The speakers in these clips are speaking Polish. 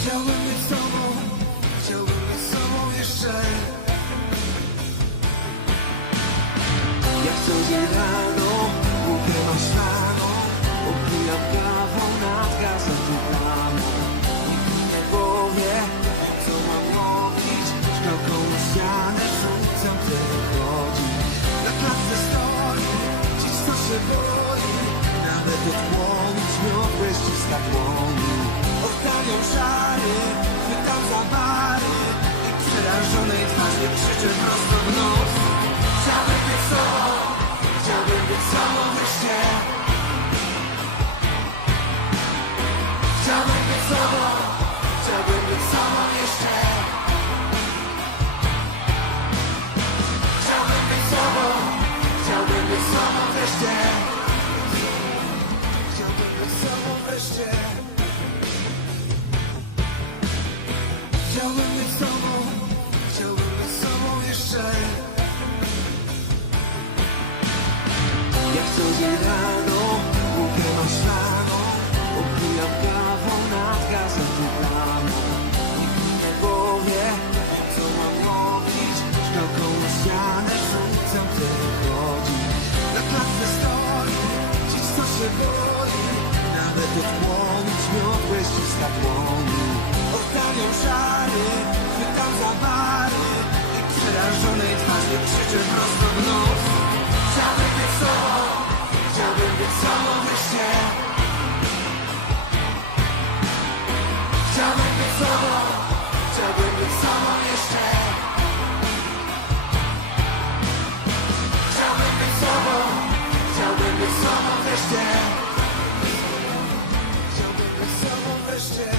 Chciałbym być sobą, chciałbym być sobą jeszcze. Jak co dzień rano, krzyczę prosto w nos Chciałbym być sobą, chciałbym być sobą wreszcie Chciałbym być sobą, Dzień rano, mówię mam szlaną Opijam kawą nad gazetą planą Nikt mi nie powie, co mam robić. Na ścianę rzucam, gdy wychodzi Na klatce stoi, dziś co się boi. Nawet odwieźć z tak dłoni Odganiam szary, chwytam za bary. I przerażonej twarzy krzyczę prosto w nos sobą, chciałbym być sobą jeszcze Chciałbym być sobą, chciałbym być sobą wreszcie Chciałbym być sobą wreszcie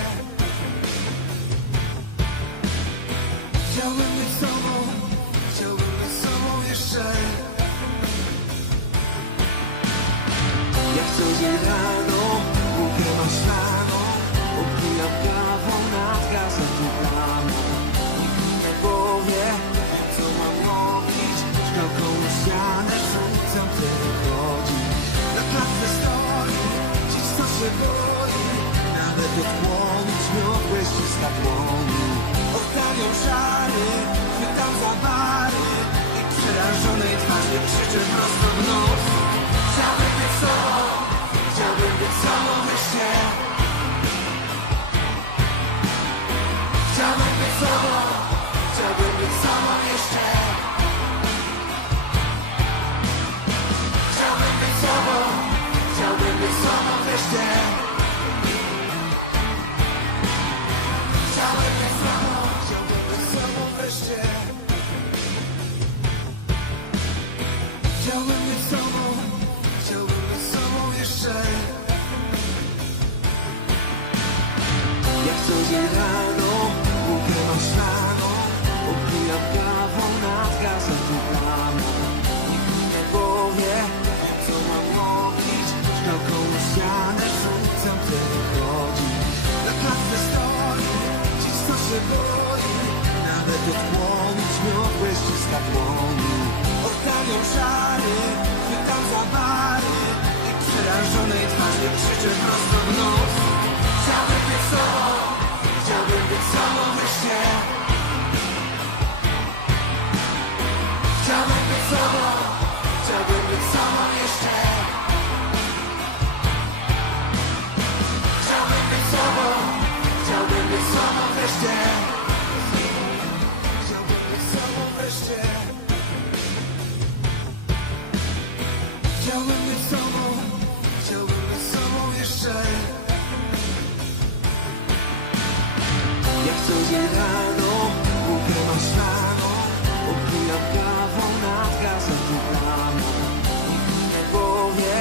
Chciałbym być sobą, chciałbym być sobą jeszcze. Jak co dzień rano, mówię mam szlaną krzyczę prosto w nos Chciałbym być sobą, chciałbym być sobą wreszcie Chciałbym być sobą, chciałbym być sobą jeszcze Chciałbym być sobą, chciałbym być sobą wreszcie Dzień rano, mam szlaną Opijam kawą nad gazetą planą Nikt nie powie, co mam robić. Na ścianę rzucam, gdy wychodzi Na klatce stoi, dziś co się boi. Nawet odkłonić nie z tak dłoni. Odganiam szary, chwytam za bary. I przerażonej twarzy krzyczę prosto w nos. Chciałbym być być sobą wreszcie Chciałbym być sobą, rano, Opijam kawą nad powie,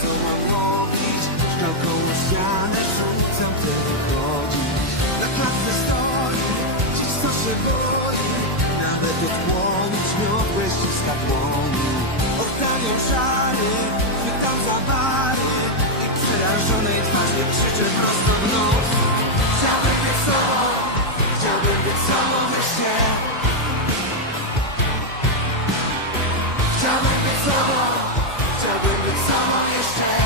co mam robić na ścianę rzucam, gdy wychodzi Na klatce stoi, dziś co się boi Nawet odkłonić nie odwieźć z dłoni Odganiam szary, za bary I przerażonej twarzy krzyczę prosto w samo jeszcze